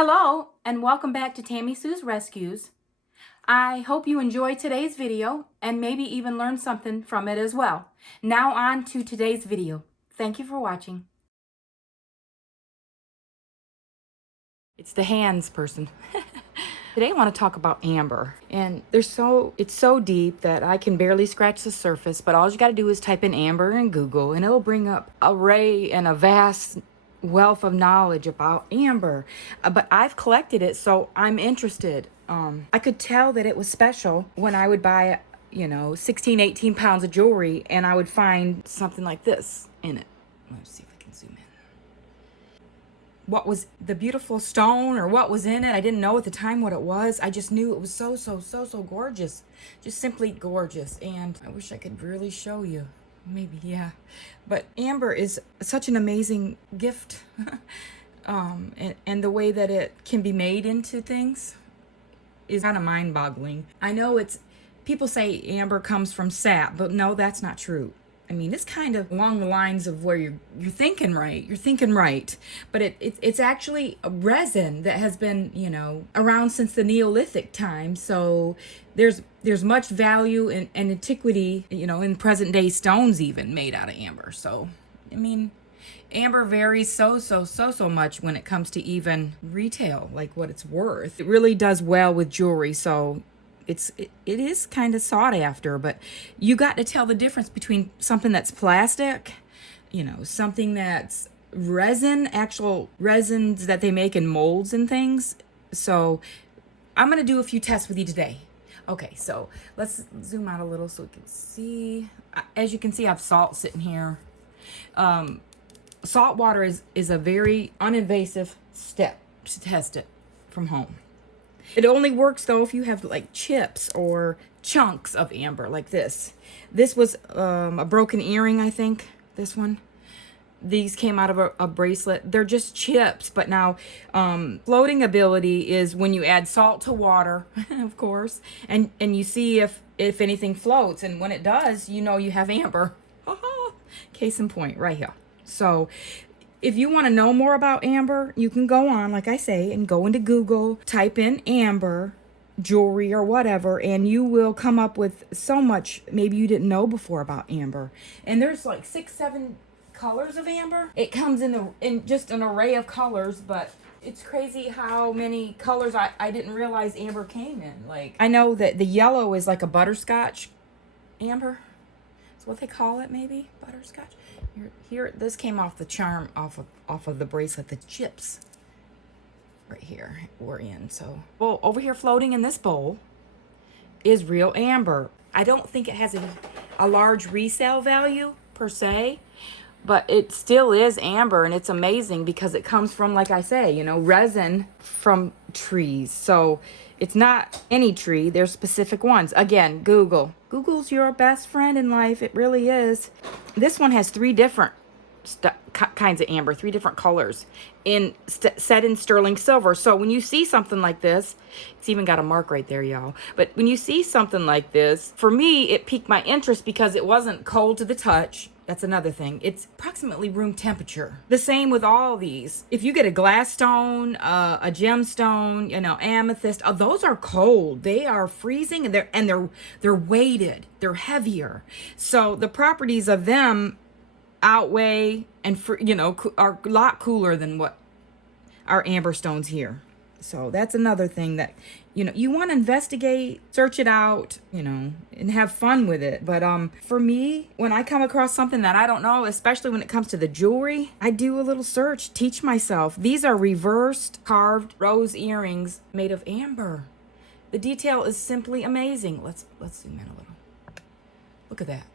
Hello and welcome back to Tammy Sue's Rescues. I hope you enjoyed today's video and maybe even learned something from it as well. Now on to today's video. Thank you for watching. It's the hands person. Today I want to talk about amber, and it's so deep that I can barely scratch the surface, but all you got to do is type in amber in Google and it'll bring up an array and a vast wealth of knowledge about amber. But I've collected it, so I'm interested. I could tell that it was special when I would buy 16, 18 pounds of jewelry and I would find something like this in it. Let's see if I can zoom in. What was the beautiful stone or what was in it? I didn't know at the time what it was. I just knew it was so gorgeous. Just simply gorgeous. And I wish I could really show you. Maybe, yeah. But amber is such an amazing gift. And the way that it can be made into things is kind of mind-boggling. I know people say amber comes from sap, but no, that's not true. I mean, it's kind of along the lines of where you're thinking right. You're thinking right. But it's actually a resin that has been, around since the Neolithic time. So there's much value and antiquity, in present day stones even made out of amber. So, I mean, amber varies so much when it comes to even retail, like what it's worth. It really does well with jewelry. So it is kind of sought after, but you got to tell the difference between something that's plastic, something that's resin, actual resins that they make in molds and things. So I'm going to do a few tests with you today. Okay, so let's zoom out a little so we can see. As you can see, I have salt sitting here. Salt water is a very uninvasive step to test it from home. It only works though if you have like chips or chunks of amber like this. This was a broken earring, I think, this one. These came out of a bracelet. They're just chips, but now floating ability is when you add salt to water, of course, and you see if anything floats, and when it does, you have amber. Case in point right here. So if you want to know more about amber, you can go on, like I say, and go into Google, type in amber, jewelry or whatever, and you will come up with so much maybe you didn't know before about amber. And there's like 6, 7 colors of amber. It comes in just an array of colors, but it's crazy how many colors I didn't realize amber came in. Like, I know that the yellow is like a butterscotch amber. That's what they call it, maybe butterscotch. Here, this came off the charm, off of the bracelet, the chips right here we're in. So, well, over here floating in this bowl is real amber. I don't think it has a large resale value per se, but it still is amber, and it's amazing because it comes from, like I say, resin from trees. So it's not any tree. There's specific ones. Again, Google's your best friend in life. It really is. This one has 3 different kinds of amber, 3 different colors set in sterling silver. So when you see something like this, it's even got a mark right there, y'all. But when you see something like this, for me, it piqued my interest because it wasn't cold to the touch. That's another thing. It's approximately room temperature. The same with all these. If you get a glass stone, a gemstone, amethyst, those are cold. They are freezing, and they're weighted. They're heavier. So the properties of them outweigh and are a lot cooler than what our amber stones here. So that's another thing that you want to investigate, search it out, and have fun with it. But for me, when I come across something that I don't know, especially when it comes to the jewelry, I do a little search, teach myself. These are reversed carved rose earrings made of amber. The detail is simply amazing. Let's zoom in a little. Look at that.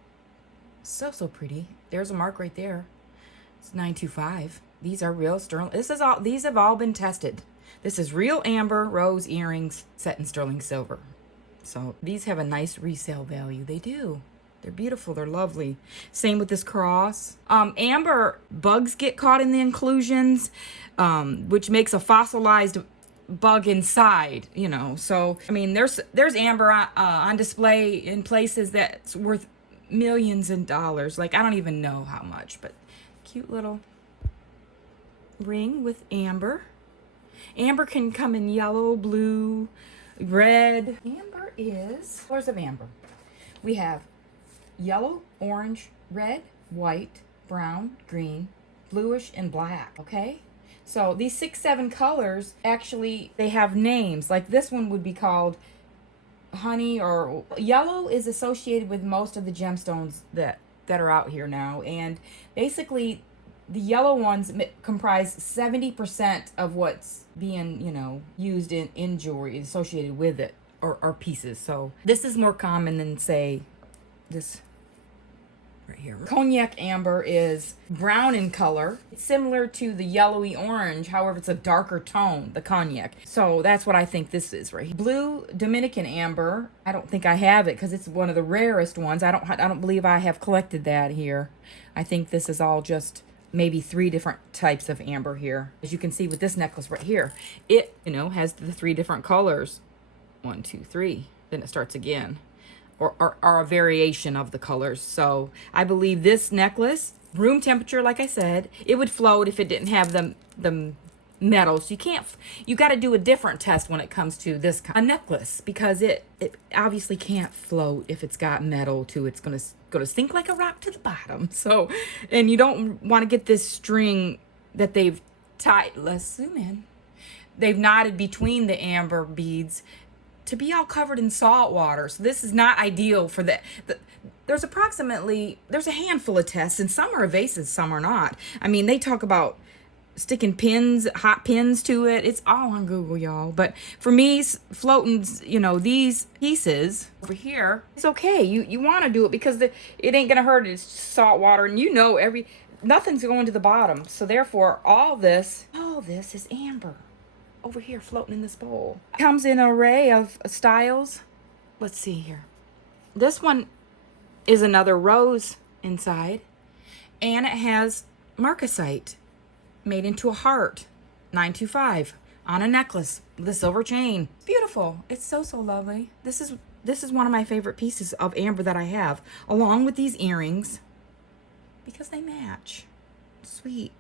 So pretty. There's a mark right there. It's 925. These are real sterling. These have all been tested. This is real amber rose earrings set in sterling silver. So these have a nice resale value. They do. They're beautiful. They're lovely. Same with this cross. Amber bugs get caught in the inclusions, which makes a fossilized bug inside, So, I mean, there's amber on display in places that's worth millions in dollars. Like, I don't even know how much, but cute little ring with amber. Amber can come in yellow, blue, red. Amber is colors of amber. We have yellow, orange, red, white, brown, green, bluish, and black. Okay? So these 6, 7 colors, actually, they have names. Like this one would be called honey, or yellow is associated with most of the gemstones that are out here now. And basically, the yellow ones comprise 70% of what's being, you know, used in jewelry associated with it, or pieces. So this is more common than, say, this right here. Cognac amber is brown in color. It's similar to the yellowy orange, however, it's a darker tone, the cognac. So that's what I think this is right here. Blue Dominican amber, I don't think I have it because it's one of the rarest ones. I don't believe I have collected that here. I think this is all just maybe 3 different types of amber here. As you can see with this necklace right here, it, you know, has the 3 different colors. 1, 2, 3. Then it starts again. Or a variation of the colors. So I believe this necklace, room temperature, like I said, it would float if it didn't have the metals. You got to do a different test when it comes to this kind of necklace, because it obviously can't float if it's got metal to it. It's going to sink like a rock to the bottom. So, and you don't want to get this string that they've tied, let's zoom in, they've knotted between the amber beads to be all covered in salt water. So this is not ideal for that. There's a handful of tests, and some are evasive, some are not. I mean, they talk about sticking pins, hot pins to it. It's all on Google, y'all. But for me, floating, you know, these pieces over here, it's okay. You want to do it because it ain't gonna hurt. It's salt water, and you know nothing's going to the bottom. So therefore, all this is amber over here floating in this bowl. Comes in an array of styles. Let's see here. This one is another rose inside, and it has marcasite made into a heart, 925, on a necklace with a silver chain. Beautiful. It's so lovely. This is one of my favorite pieces of amber that I have, along with these earrings, because they match. Sweet.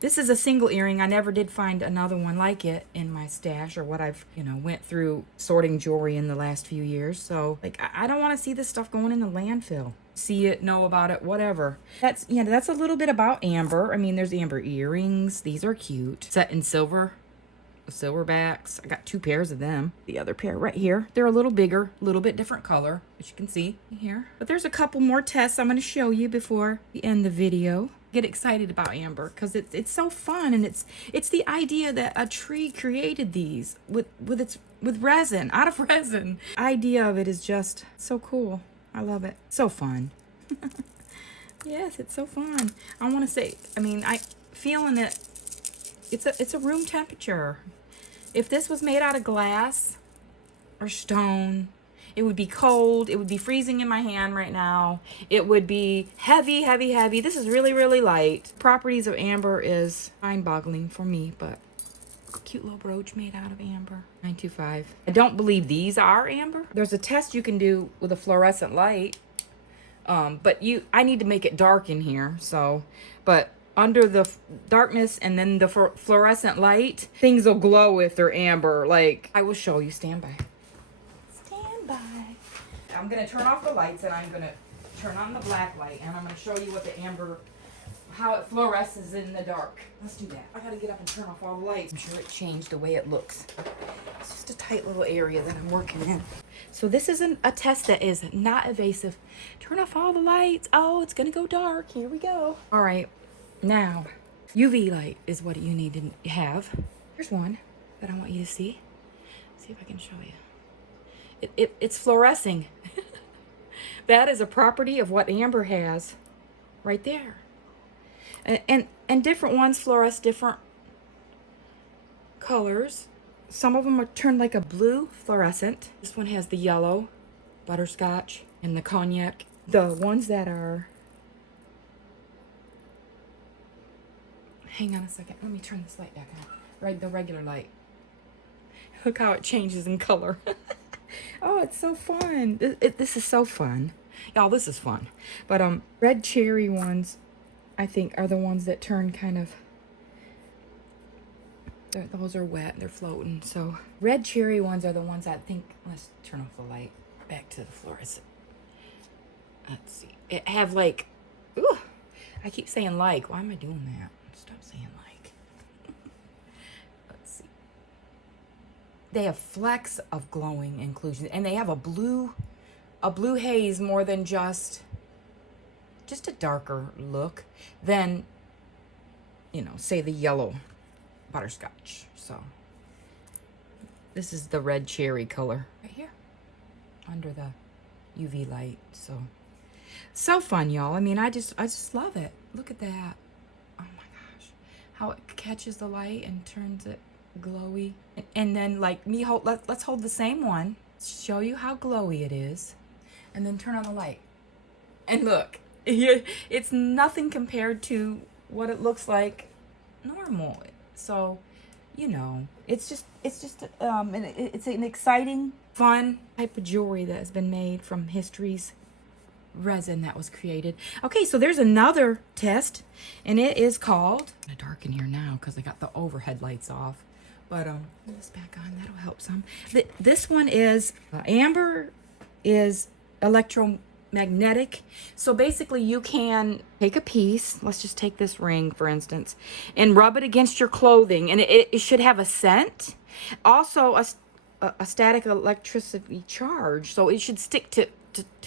This is a single earring. I never did find another one like it in my stash, or what I've, you know, went through sorting jewelry in the last few years. So, like, I don't want to see this stuff going in the landfill. See it, know about it, whatever. That's a little bit about amber. I mean, there's amber earrings. These are cute. Set in silver backs. I got 2 pairs of them. The other pair right here. They're a little bigger, a little bit different color, as you can see here. But there's a couple more tests I'm going to show you before we end the video. Get excited about amber because it's so fun, and it's the idea that a tree created these with resin, out of resin. Idea of it is just so cool. I love it. So fun. Yes, it's so fun. I want to say, I mean, feeling it. It's a room temperature. If this was made out of glass or stone, it would be cold. It would be freezing in my hand right now. It would be heavy, heavy, heavy. This is really, really light. Properties of amber is mind-boggling for me, but cute little brooch made out of amber. 925. I don't believe these are amber. There's a test you can do with a fluorescent light, but I need to make it dark in here. So, but under the darkness and then the fluorescent light, things will glow if they're amber. Like, I will show you. Stand by. I'm going to turn off the lights, and I'm going to turn on the black light, and I'm going to show you what the amber, how it fluoresces in the dark. Let's do that. I got to get up and turn off all the lights. I'm sure it changed the way it looks. It's just a tight little area that I'm working in. So this is a test that is not evasive. Turn off all the lights. Oh, it's going to go dark. Here we go. All right. Now, UV light is what you need to have. Here's one that I want you to see. See if I can show you. It's fluorescing. That is a property of what amber has right there. And different ones fluoresce different colors. Some of them are turned like a blue fluorescent. This one has the yellow, butterscotch, and the cognac. The ones that are... Hang on a second. Let me turn this light back on. Right, the regular light. Look how it changes in color. Oh, it's so fun. This is so fun. Y'all, this is fun. But red cherry ones, I think, are the ones that turn kind of Those are wet, they're floating. So red cherry ones are the ones I think, let's turn off the light, back to the fluorescent. Let's see, it have like, ooh, I keep saying like, why am I doing that? Stop saying like. Let's see. They have flecks of glowing inclusion, and they have a blue haze more than just a darker look than, you know, say the yellow butterscotch. So this is the red cherry color right here under the UV light. So fun, y'all. I mean, I just love it. Look at that. Oh my gosh, how it catches the light and turns it glowy. And then like me, let's hold the same one, show you how glowy it is, and then turn on the light. And look, it's nothing compared to what it looks like normal. So, you know, it's just it's an exciting, fun type of jewelry that has been made from history's resin that was created. Okay, so there's another test, and it is called, I'm gonna darken here now because I got the overhead lights off, but put this back on, that'll help some. This one is amber is electromagnetic. So basically you can take a piece, let's just take this ring for instance, and rub it against your clothing, and it should have a scent, also a static electricity charge, so it should stick to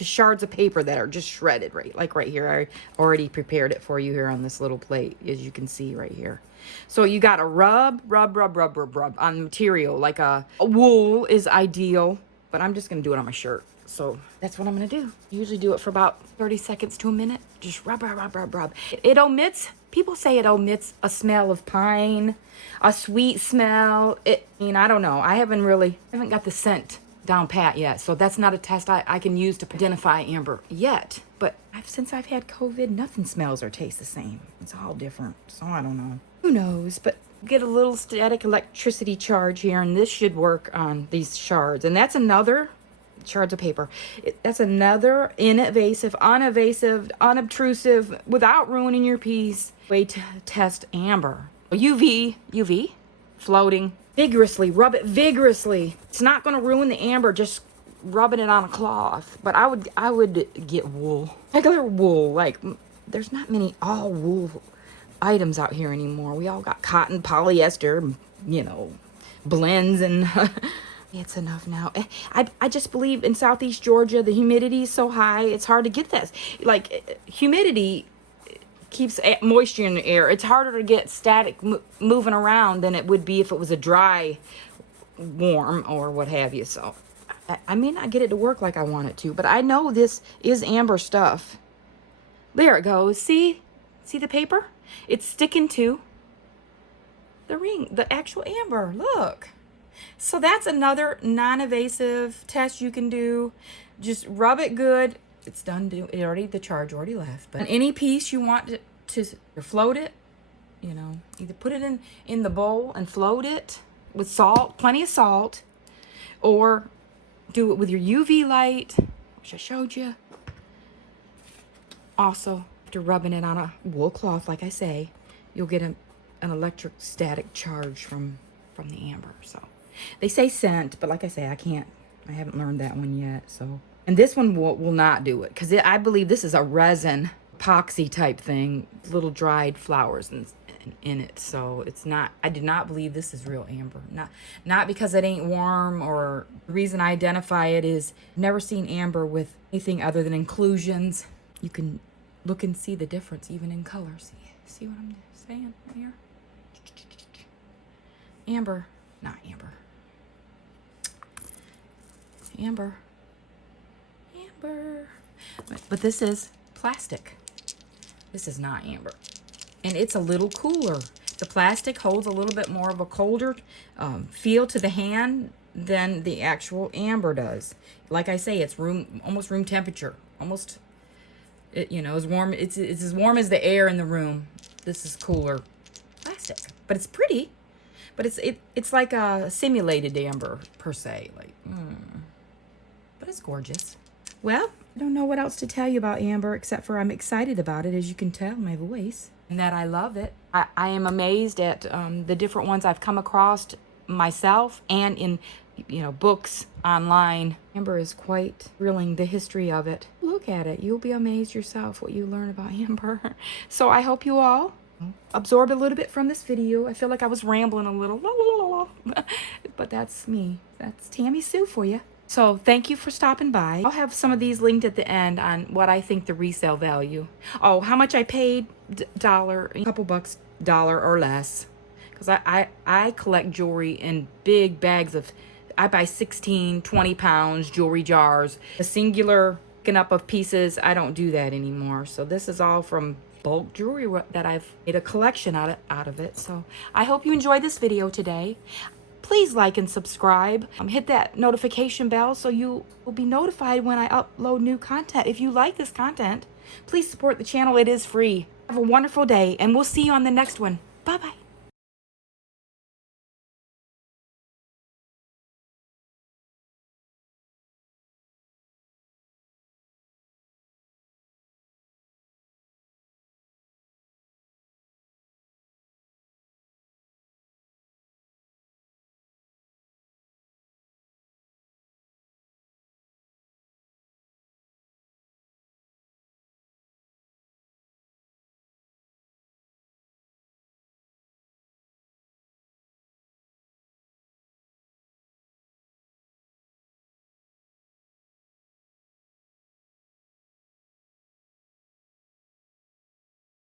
shards of paper that are just shredded, right? Like right here, I already prepared it for you here on this little plate, as you can see right here. So you got to rub on material, like a wool is ideal, but I'm just gonna do it on my shirt. So that's what I'm gonna do. Usually do it for about 30 seconds to a minute. Just rub. It omits, people say it omits a smell of pine, a sweet smell. I mean, I don't know. I haven't got the scent down pat yet. So that's not a test I can use to identify amber yet. But since I've had COVID, nothing smells or tastes the same. It's all different. So I don't know. Who knows? But get a little static electricity charge here, and this should work on these shards. And that's another shards of paper. That's another invasive, unevasive, unobtrusive, without ruining your piece way to test amber. UV, floating. Vigorously, rub it vigorously. It's not going to ruin the amber just rubbing it on a cloth. But I would get wool, regular wool. Like, there's not many all wool items out here anymore. We all got cotton, polyester, you know, blends, and it's enough now. I just believe in Southeast Georgia, the humidity is so high, it's hard to get this. Like, humidity keeps moisture in the air. It's harder to get static moving around than it would be if it was a dry, warm, or what have you. So I may not get it to work like I want it to, but I know this is amber stuff. There it goes. See the paper? It's sticking to the ring, the actual amber. Look. So that's another non-evasive test you can do. Just rub it good. It's done. The charge already left. But any piece you want to float it, you know, either put it in the bowl and float it with salt, plenty of salt, or do it with your UV light, which I showed you. Also, after rubbing it on a wool cloth, like I say, you'll get an electric static charge from the amber. So they say scent, but like I say, I haven't learned that one yet. So, and this one will not do it, because I believe this is a resin epoxy type thing, little dried flowers in it. So it's not, I do not believe this is real amber. Not because it ain't warm, or the reason I identify it is I've never seen amber with anything other than inclusions. You can look and see the difference even in color. See what I'm saying right here? Amber, not amber. Amber. But this is plastic. This is not amber. And it's a little cooler. The plastic holds a little bit more of a colder feel to the hand than the actual amber does. Like I say, it's almost room temperature. Almost, as warm. It's as warm as the air in the room. This is cooler plastic. But it's pretty. But it's like a simulated amber per se. But it's gorgeous. Well, I don't know what else to tell you about amber, except for I'm excited about it, as you can tell in my voice, and that I love it. I am amazed at the different ones I've come across myself and in, books online. Amber is quite thrilling, the history of it. Look at it. You'll be amazed yourself what you learn about amber. So I hope you all absorb a little bit from this video. I feel like I was rambling a little, but that's me. That's Tammy Sue for you. So thank you for stopping by. I'll have some of these linked at the end on what I think the resale value. Oh, how much I paid, dollar, a couple bucks, dollar or less. Because I collect jewelry in big bags of, I buy 16, 20 pounds jewelry jars. A singular picking up of pieces, I don't do that anymore. So this is all from bulk jewelry that I've made a collection out of it. So I hope you enjoyed this video today. Please like and subscribe. Hit that notification bell so you will be notified when I upload new content. If you like this content, please support the channel. It is free. Have a wonderful day, and we'll see you on the next one. Bye-bye.